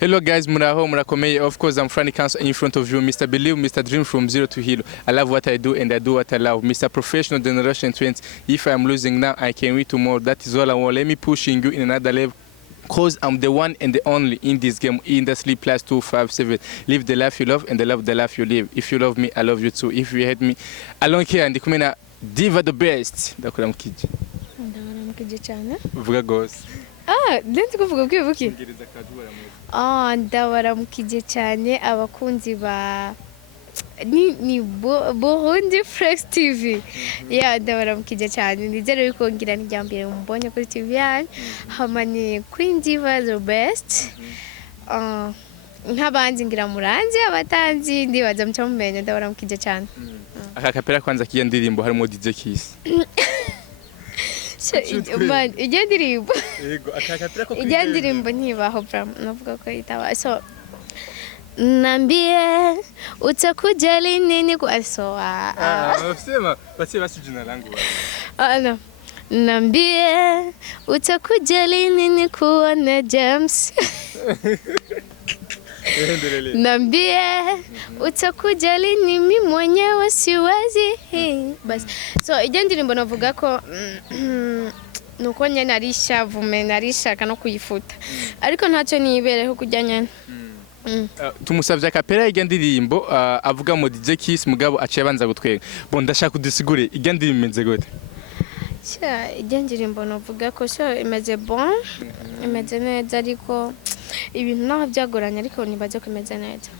Hello guys, muraho, murakomeye. Of course, I'm Franny Council in front of you. Mr. Believe, Mr. Dream from zero to hero. I love what I do and I do what I love. Mr. Professional Generation 20. If I'm losing now, I can win tomorrow. That is all I want. Let me pushing you in another level. Cause I'm the one and the only in this game. Industry plus 257. Live the life you love and love the life you live. If you love me, I love you too. If you hate me, I don't care. And kumena diva the best. Ndakora mukije. Ndabara mukije cyane. Vuga gose. Ndetse kuvuga kwibuki. Ndabara mukije cyane abakunzi ba ni Burundi Flex TV. Ndabara mukije cyane. Nizere yuko ngira nijyambire mumbonye kuri TV yanyu. Hamani Queen Diva the best. Nk'abandi ngira muranze abatanzi ndibaza mcamumenya ndabara mukije cyane. Aka kapera kwanza kiya ndirimbo harimo DJ Kiss. Igendirimbo. Yego akakatira ko igendirimbo ntibaho bram navuga ko itaba so nambie utakujali nini kwa so sema basi jina langu no nambie utakujali nini kuona James nambie utakujali mimi mwenyewe siwezi basi so igendirimbo navuga ko nuko nye narisha vume narishaka no kuyifuta ariko ntacyo nibereho kujyanya tumusavye akapera igendirimbo avuga mu DJ Kiss mugabo aciye banza gutwenga bo ndashaka kudisigure igendirimbo imeze gute igendirimbo navuga ko so imeze bon imeze neza ariko ibintu naho byagoranye ariko nibaze ko imeze neza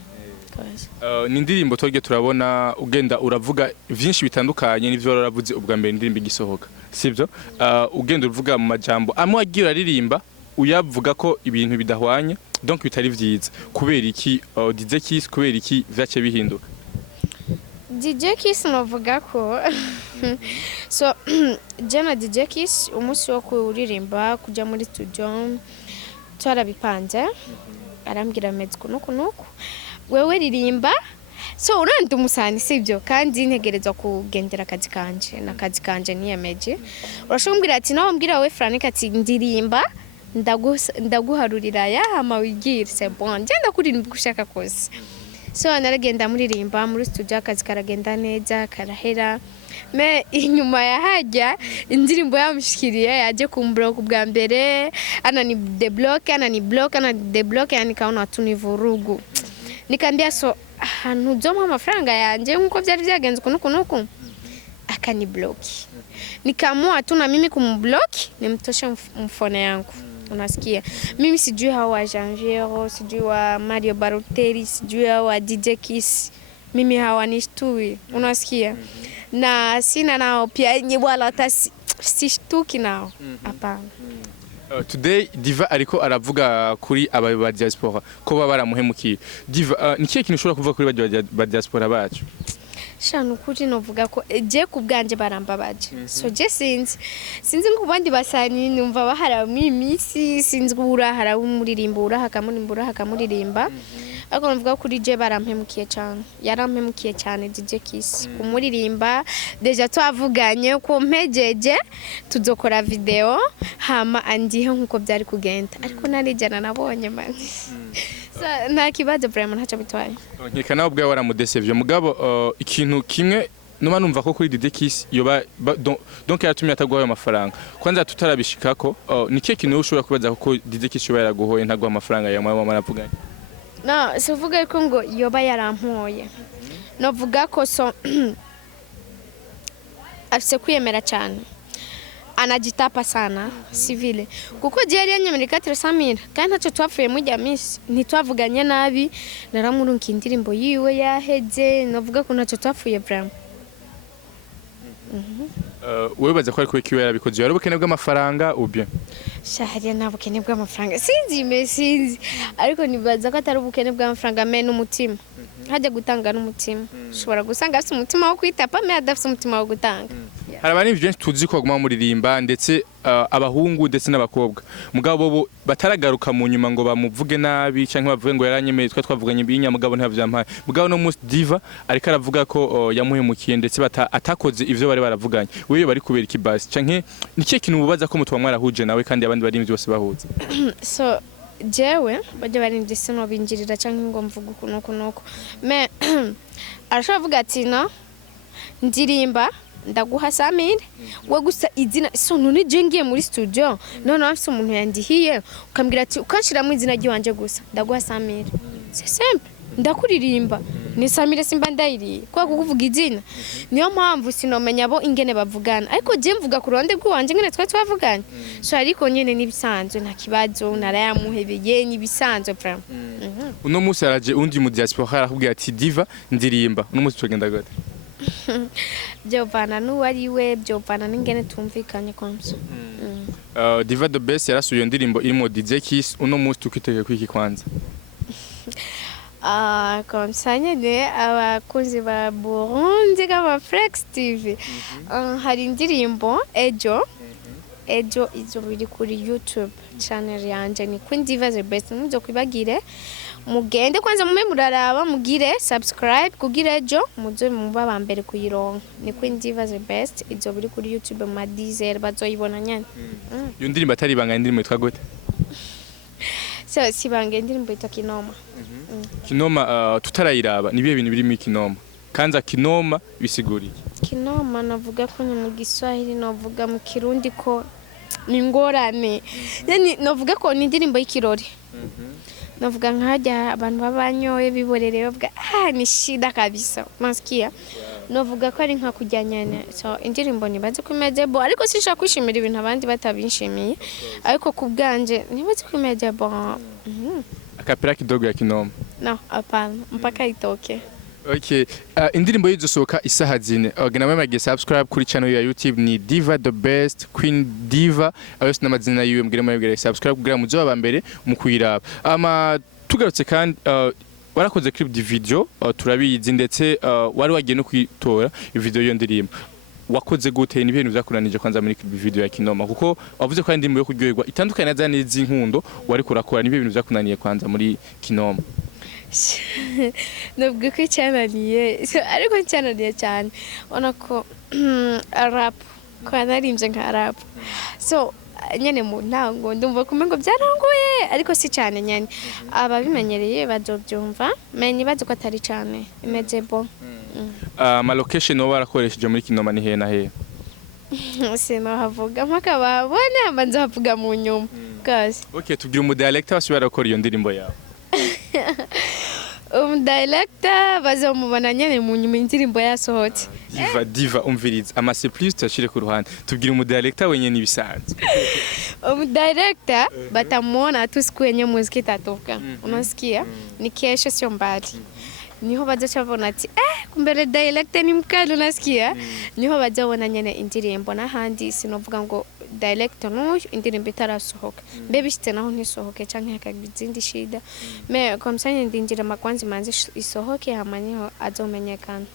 ni indirimbo twagiye turabona ugenda uravuga byinshi bitandukanye n'ivyo waravuze ubwa mbere indirimbo igisohoka sivyo ugenda uvuga mu majambo amwe agira aririmba uyavuga ko ibintu bidahwanye donc bitari vyiza kubera iki DJ Kiss kubera iki vyace bihinduka DJ Kiss navuga ko so jana DJ Kiss umunsi wo kuririmba kuja muri studio twarabipanze arambwira meziko nuko wewe ririmba so urandi umusani sibyo kandi ntegerezwa kugendera akazi kanje niyemeje urashombwira ati naho mbwira we Frank ati ndirimba ndaguharurira yahama wigira c'est bon ngenda kuririmba gushaka kose so naragenda muririmba muri studio akazi karagenda neza karahera me inyuma yahajya indirimbo yamushikiriye yaje kumblock bwa mbere anani deblock yani kaona tunivurugu nikambia so ahantu zomwe amafaranga yanje nkuko byari byagenze kunuku akani block nikamua tu na mimi kumblock nimtoshe mfone yangu unasikia mimi sijui hawa Janviero sijui wa Mario Barotelli sijui hawa DJ Kiss mimi hawanishtui unasikia na sina nao pia ni wala hata sishtuki nao hapana. Today Diva ariko aravuga kuri aba diaspora ko baramuhemukiye Diva ni kiye kintu ushobora kuvuga kuri ba diaspora bacu shanu kuri novuga ko je kubganje barambabaje so je sinzi nkubandi basani numva bahara mu imisi sinzi urahara umuririmbo hakamuririmba ariko novuga kuri je barampemukiye cyane yarampemukiye cyane DJ Kiss kumuririmba deja twavuganye ko mpejeje tuzokora video hama andihe nkuko byari kugenda ariko narijana nabonye man nta kibazo vraiment ntacyo bitwaye nkeka nawe ubwawe waramudesevye mugabo ikintu kimwe numa numva ko kuri DJ Kiss yoba donc yatumye atagwaye amafaranga kwanza tutarabishikako ni kiye kintu ushobora kubaza ko DJ Kiss yoba yaraguhoye ntagwa amafaranga ya mama maravuganye no sivuga ko ngo yoba yarampoye novuga ko so afise kwiyemera cyane anajitapa sana civile kuko jeri yanyemereka 300,000 kandi ntacyo twapfuye mu jamisi ntitwavuganye nabi naramurunka indirimbo yiwe yaheze navuga ko ntacyo twapfuye vraiment wewe baza ko ariko kiwe yarabikoze yarubukene bw'amafaranga ubye shahariya nabukene bw'amafaranga sinzi ariko nibaza ko atari ubukene bw'amafaranga me n'umutima hajya gutanga n'umutima ushobora gusanga afite umutima wo kwitapa me adafite umutima wo gutanga hari abantu byinshi tuzi ko baguma muririmba ndetse abahungu ndetse n'abakobwa mugabo bo bataragaruka mu nyuma ngo bamuvuge nabi cyangwa bavuge ngo yaranyemeye twavuganye ibinya mugabo ntavyampa mugabo no Mus Diva ariko aravuga ko yamuhemukiye ndetse atakoze ivyo bari baravuganye wewe bari kubera ikibasi canke ni cyo kintu ubaza ko mutwa mwarahuje nawe kandi abandi bari bose bahuze so jewe bajya barindye sino binjirira cyangwa ngo mvuga ukuntu me arashobora kuvuga ati no ndirimba ndaguha Samire we gusa izina so none je ngiye muri studio none afite umuntu yandihiye ukambwira ati ukanshiramo izina ry'iwanje gusa ndaguha Samire c'est simple ndakuririmba ni Samire simba ndayiri kwa kuvuga izina niyo mpamvu sinomenya bo ingene bavugana ariko je mvuga ku ruhande rw'iwanje ngene twavuganye so ariko nyene nibisanzwe nta kibazo narayamuhebeye nibisanzwe vraiment uno musi araje undi mu diaspora arakubwira ati Diva ndirimba uno musi tugenda gute byovana n'uwari we byovana n'ingene tumvikanye komso Diva the best yarasuye indirimbo irimo DJ Kiss uno musi tukitege kwiki kwanza komsa nyene abakunzi ba Burundi kama Flex TV hari indirimbo ejo izo biri kuri YouTube channel yanje ni Queen Diva the best muzo kwibagire mugende kwanza mume muraraba mugire subscribe kugira ejo muzo muba bambere kuyironka ni Queen Diva the best izo biri kuri YouTube ma Deezer bazoyibona nyane yo ndirimbo atari banga indirimbo yitwa gute so sibanga indirimbo yitwa Kinoma Kinoma tutarayiraba nibiye bintu biri mu Kinoma kanza Kinoma bisiguriye Kinoma navuga ko ni mu Giswahili navuga mu Kirundi ko ni ngorane yani navuga ko ni indirimbo y'ikirori navuga nkajya abantu babanyoye biborere bavuga ni shida kabisa masikia navuga ko ari nka kujyanyana so indirimbo nibaze kumeze bo ariko sinshaka kwishimira ibintu abandi batabinshimiye ariko kubganje nibaze kumeze bo akapira kidogo ya Kinoma no hapana mpaka itoke. Okay, indirimbo yizosohoka isaha zine. Gena mwemage subscribe kuri channel ya YouTube ni Diva the best Queen Diva. Ayo sinamazina yiwe mbwire mwemage subscribe kugira muzo abambere mu kuyiraba. Tugarutse kandi warakoze clip di video turabizi ndetse wari wagiye no kwitora video yo ndirimbo. Wakoze gute ni ibintu byakuranije kwanza muri video ya Kinoma kuko wavuze ko indirimbo yo kuryoherwa itandukanye na zane z'inkundo wari kurakora ni ibintu byakunaniye kwanza muri Kinoma. Nubwo ko cyananiye ariko cyananiye cyane ona ko rap ko narimbye nka rap so nyene mu ntango ndumva kumengo byarangoye ariko si cyane nyane ababimenyereye bazobyumva menye bazi ko atari cyane imeze bo ma location no barakoresheje muri Kinoma ni he na he sino havuga mpaka babone abanza havuga mu nyuma kazi okay tugira mu dialect basubira gukora iyo ndirimbo yawe dialecta bazomubona nyene mu nyuma indirimbo yasohotse Diva umviriza amase plus tashire ku ruhande tubwire mu dialecta wenye nibisanzwe dialecta batamwona tu siku yenye muziki itatoka unasikia ni kesho sio mbali niho bazochabona ati kumbere dialecta ni mkali unasikia niho bazabona nyene indirimbo n'ahandi sinovuga ngo dialect no indirimbo itarasohoka mbe bishite naho ntisohoke canke hakagizindi shida me komsanye ndinjira makwanzi manzi isohoke hamaniho azomenyekana.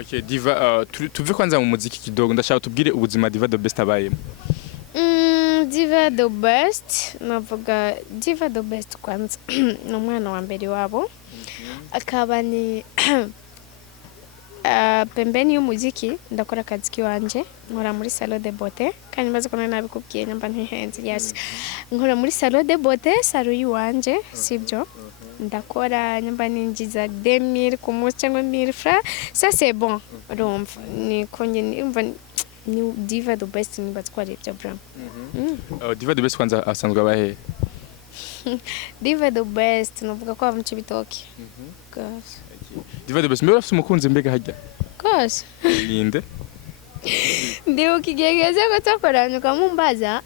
Okay Diva tuve kwanza mu muziki kidogo ndashaka tubwire ubuzima Diva the best abayemo. Diva the best navuga Diva the best kwanza no mwana wa mbere wabo akaba ni pembeni y'umuziki ndakora akazi kiwanje nkora muri salon de beauté kandi maze ko nabikubwiye nyamba ntihenze yes nkora muri salon de beauté salon yiwanje sibyo ndakora nyamba ninjiza 2000 ku munsi cyangwa 1000 francs ça c'est bon rumva ni konye umva ni Diva the best ni batwara ibyo bram Diva the best kwanza asanzwe abahe Diva the best navuga ko abamuci bitoki gosh Diva the best mbere afite umukunzi mbega hajya gosh ninde ndio kigegeze ko takoranye ukamumbaza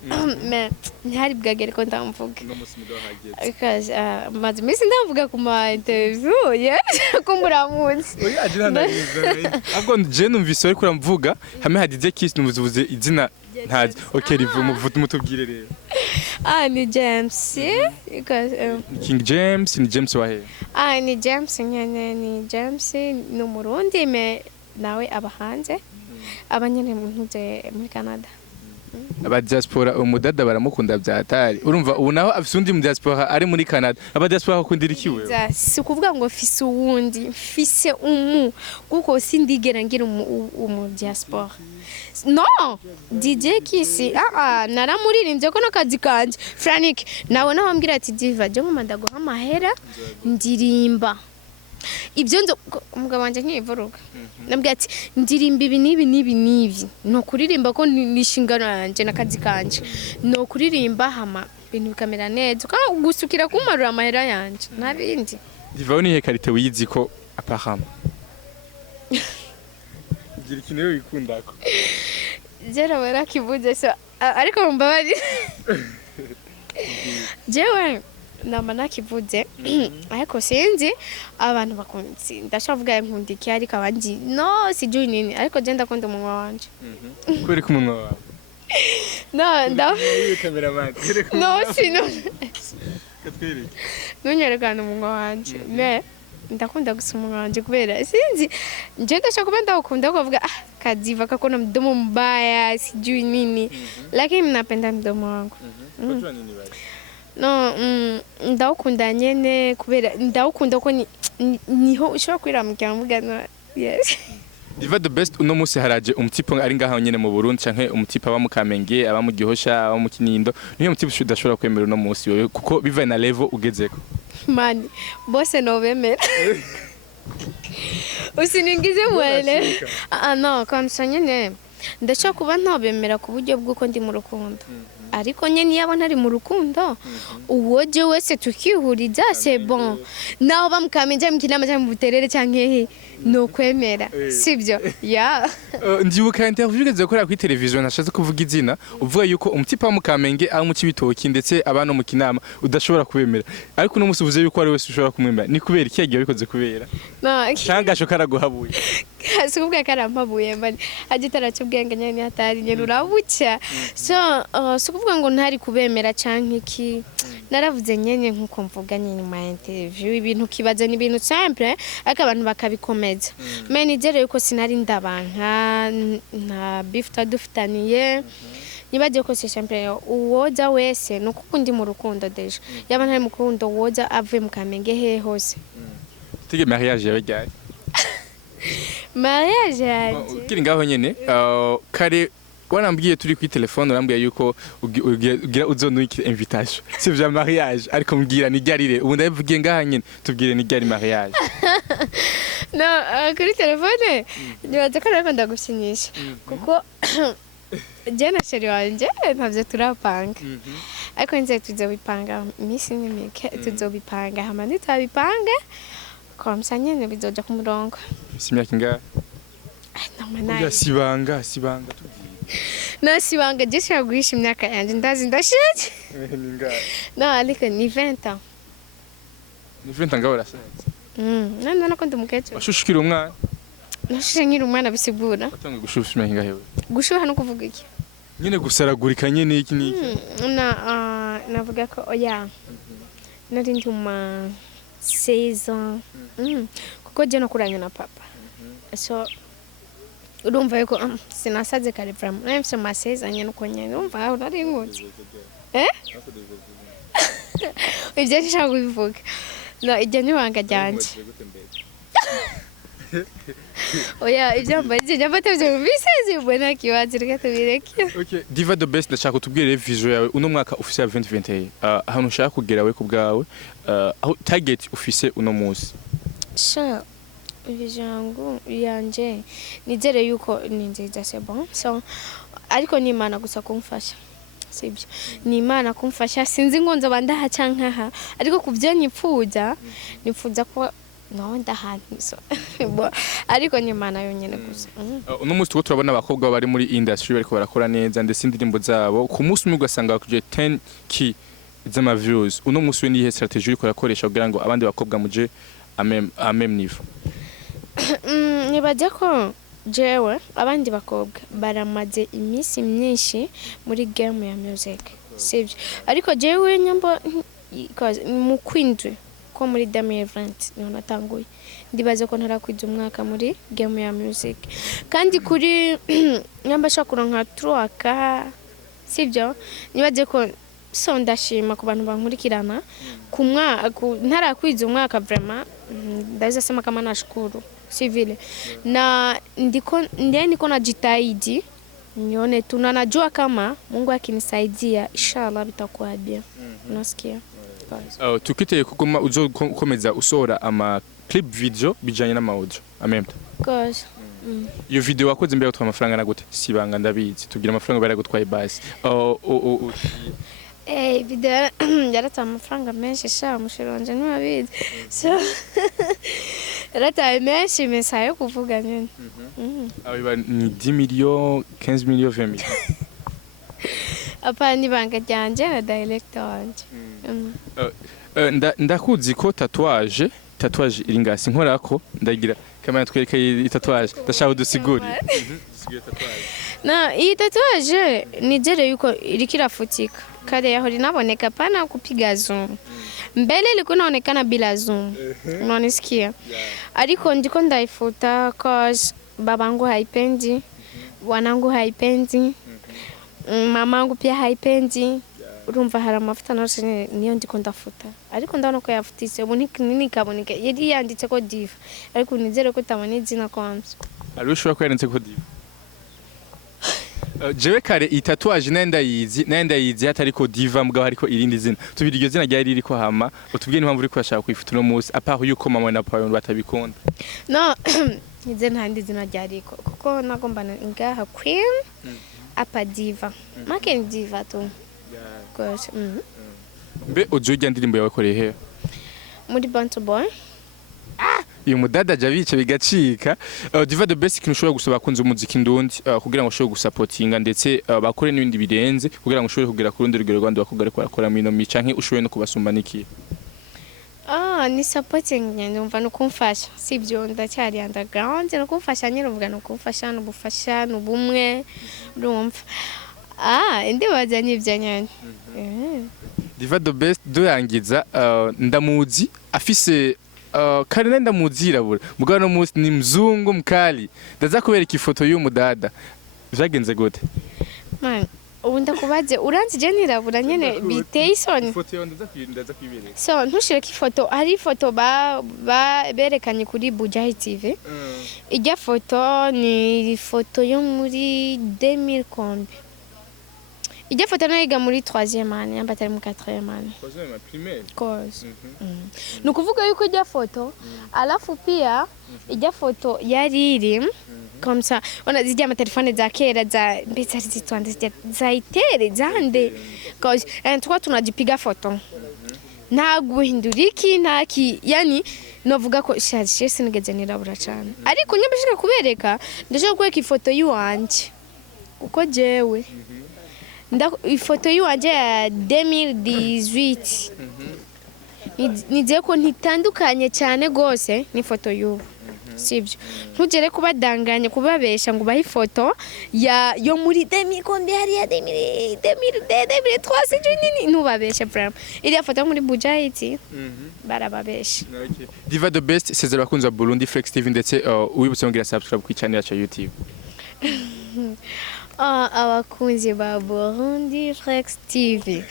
me ntihari bwagere ko ndamvuga no musimido hageze gosh maze misi ndamvuga ku ma interview yes ko muramunsi oya ajina ndayiza ahubwo je numvise ariko uramvuga hamwe hadize Kiss numuvuze izina ntazi okay rivu mutubwire rero ni James King James ni James wahe ni James nyene ni James no Murundi me nawe abahanze abanyene mu ntuze muri Canada aba diaspora umudada baramukunda byatari urumva ubu naho afise undi mu diaspora ari muri Canada aba diaspora bakundira ikiwe si kuvuga ngo fise uwundi fise kuko sindigera ngira umu diaspora no DJ Kisi naramuririmbye ko nakazi kanje Frank nawe naho ambwira ati diva je ngoma ndaguha amahera ndirimba ibyo nzo umugabo wanje nkivuruga nabwiye ati ndirimba ibi nibi no kuririmba ko nishingano yanje nakazi kanje no kuririmba hama ibintu bikamera neza kandi gusukira kumarura amahera yanje nabindi diva ni he karite wiyizi ko apahama gira ikintu yo wikundako jera barakivuze so ariko mbabari jewe nama nakivuze ariko sinzi abantu bakunzi ndashavuga nkundiki ariko abandi no sijui nini ariko je ndakunda umunwa wanje kweri ku munwa wawe no nda cameraman no sino katwiri nunyerekana umunwa wanje me ndakunda gusa umunwa wanje kubera sinzi je ndashaka kuba ndakunda kuvuga kadiva kakona mdomo mbaya sijui nini lakini mnapenda mdomo wangu no ndawukunda nyene kubera ndawukunda ko niho ushobora kwiramukira mugana yes Diva the best uno musi haraje umutipo ari ngaha nyene mu Burundi canke umutipo aba mu Kamenge aba mu Gihosha aba mu Kinindo niyo mutipo udashobora kwemera uno musi wewe kuko biva na level ugezeko mani bose no bemera usiningize mwele no kamsa nyene ndashaka kuba ntobemera ku buryo bw'uko ndi mu rukundo ariko nyene yaba ntari mu rukundo uwoje wese tukihuriza c'est bon naho bamukamenje mukina cyangwa mu buterere canke no kwemera sivyo ya ndibuka interview ugeze gukora kuri television nashatse kuvuga izina uvuga yuko umutipa wa Mukamenge ari mu Kibitoki ndetse abana mu Kinama udashobora kubemera ariko uno musi uvuze yuko ari wese ushobora kumwemera ni kubera iki yagiye bikoze kubera no cangasho karaguhabuye sikubwa karampabuye mbani agitara cy'ubwenge nyene hatari nyene urabucya so kuvuga ngo ntari kubemera canke iki naravuze nyene nkuko mvuga nyine mu interview ibintu kibaza ni ibintu simple ariko abantu bakabikomeza meni jere yuko sinari ndabanka na beef tadufitaniye nibaje ko c'est simple uwoja wese no kuko ndi mu rukundo deje yaba ntari mu rukundo woja ave mu Kamenge he hose tige mariage yawe gari mariage yaje kiri ngaho nyene kare warambwiye turi kuri telefone urambwiye yuko ugira uzonukira invitation c'est vya mariage ariko mbwira ni garire ubu ndavugiye ngaha nyene tubwire ni gari mariage no kuri telefone nibaza ko ariko ndagusinyisha kuko je na sheri wanje ntavyo turapanga ariko nze tuzobipanga imisi n'imike tuzobipanga hama nitubipanga komsa nyene bizoja ku murongo simyaka ingahe namana sibanga nasibanga jesha guhisha imyaka yanje ndazi ndashije no ariko ni 20 ans ni 20 ans ngaho urasaza nanda nakundi mukecuru washushikira umwana nashije nkiri umwana bisigura atanga gushusha imyaka ingahe we gushuha no kuvuga iki nyene gusaragurika nyene iki niki navuga ko oya nari ndi ma 16 ans kuko je nakuranye na papa so urumva yuko sinasaze kare vraiment mfite ma 16 ans nyene uko nyene urumva nari ngutse ibyo nshaka kubivuga no ijya nibanga ryanje oya ibyo mbaje nyafata byo biseze mbona kiwazi reka tubireke okay Diva the best ndashaka kutubwire vision yawe uno mwaka ufise 2021 hano ushaka kugera we ku bwawe aho target ufise uno munsi sha vision yanje nizere yuko ni nziza c'est bon so ariko ni Imana gusa kumfasha sibyo ni Imana kumfasha sinzi ngo nzoba ndaha canka ariko kuvyo nipfuza ko no ndahantu so ariko ni Imana yonyene gusa uno munsi tuko turabona abakobwa bari muri industry bariko barakora neza ndetse indirimbo zabo ku munsi umwe ugasanga bakuje 10k z'ama views uno munsi we nihe strategy uriko rakoresha kugira ngo abandi bakobwa muje amem niveau nibaje ko jewe abandi bakobwa baramaze imisi myinshi muri game ya music sibyo ariko jewe nyambo mu kwindwe ko muri 2020 niho natanguye ndibaze ko ntarakwiza umwaka muri game ya music kandi kuri nyamba shakura nka 3k sibyo nibaje ko so ndashima ku bantu bankurikirana ntarakwiza umwaka vraiment ndaweza sema kama nashukuru si vile na niko najitahidi nione tunanajua kama Mungu akinisaidia inshallah bitakuwa bien unasikia tukiteye kuguma uzokomeza usora ama clip video bijanye n'amaudio amemta cause iyo video wakoze mbere gutwa amafaranga na gute sibanga ndabizi tugira amafaranga bari gutwaye basi video yarata amafaranga menshi sha mushironje ntibabizi so yarata menshi mesayo kuvuga nyene abiba ni 10 millions 15 millions 20 millions apa ni banga ryanje na director wanje ndakuzi ko tatouage iri ngasi nkorako ndagira kamera twereka iyi tatouage ndashaka udusiguri na iyi tatouage nijere yuko irikirafutika kare yaho linaboneka pana kupiga zoom mbele ilikuwa inaonekana bila zoom unanisikia ariko ndiko ndaifuta cause babangu haipendi wanangu haipendi mamangu pia haipendi urumva hari amafuta nose niyo ndiko ndafuta ariko ndabona ko yafutitse ubu nini kaboneka yari yanditse ko diva ariko nizere ko tabona izina kwanza ari ushobora ko yanditse ko diva jewe kare itatuage nenda yizi hatari ko diva mugabo hariko irindi zina tubiri iryo zina ryari ririko hama utubwiye impamvu uri kwashaka kwifuta no munsi apart yuko mama na papa batabikunda no nize ntandi zina ryariko kuko nagomba ngaha queen apa diva make ni diva tu gosh mbe ujya ndirimbo yawe koreye he muri Bantu Boy uyu mudada jabice bigacika diva the best kintu ushobora gusaba kunze umuziki ndundi kugira ngo ushobore gusapotinga ndetse bakore n'ibindi birenze kugira ngo ushobore kugira ku rundi rugero rwanda bakugare kwarakora mino mica nki ushobore no kubasumba niki ni supporting nyine umva no kumfasha sibyo ndacyari underground no kumfasha nyine uvuga no kumfasha no bufasha no bumwe urumva indi wajanye ibyo nyane diva the best doyangiza ndamuzi afise kare nenda muzirabura mugabo no munsi ni mzungu mkali ndaza kubereka ifoto y'umudada vyagenze gute man unda kubaje uranzi je nirabura nyene biteye isoni ifoto yo ndaza kwibereka so ntushire ki foto ari ifoto berekanye kuri Bujahi TV ijya foto ni foto yo muri 2000 kombi ijya foto nayiga muri 3e année ambatari mu 4e année 3e primaire cause nukuvuga yuko ijya foto alafu pia ijya foto yari iri comme ça ona zijya amatelefone za kera za mbetse zitwande za itere zande cause twa tunajipiga foto nta guhinduriki ntaki yani novuga ko shaje sinigeze nirabura cyane ariko nyabashaka kubereka ndashaka kweka ifoto y'uwanje uko jewe ifoto y'uwanje ya 2018 nigiye ko ntitandukanye cyane gose ni foto y'ubu sibyo ntugere kubadanganya kubabesha ngo bahe ifoto yo muri 2000 kombi hari ya 2003 nini ntubabeshe vraiment iriya foto muri Bujahi barababesha diva the best sezera bakunza Burundi Flex TV ndetse wibutse ngira subscribe ku channel yacu YouTube abakunzi ba Burundi Flex TV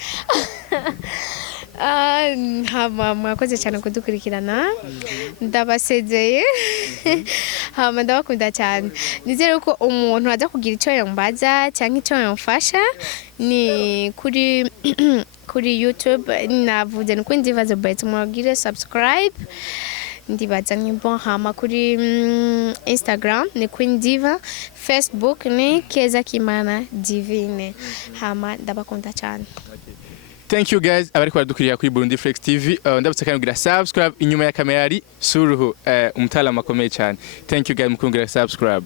mwakoze cyane kudukurikirana ndabasezeye ndabakunda cyane nizere ko umuntu aza kugira icyo yambaza cyangwa icyo yamfasha ni kuri YouTube navuze ni kuri Diva the Best mwagire subscribe ndibaza ni bon hama kuri Instagram ni Queen Diva, Facebook ni Keza Kimana Divine hama ndabakunda cyane. Thank you guys abari kwadukurira kuri Burundi Flex TV ndabutse kandi kugira subscribe inyuma ya kamera ari Suruhu umutala makomeye cyane. Thank you guys mukungira subscribe.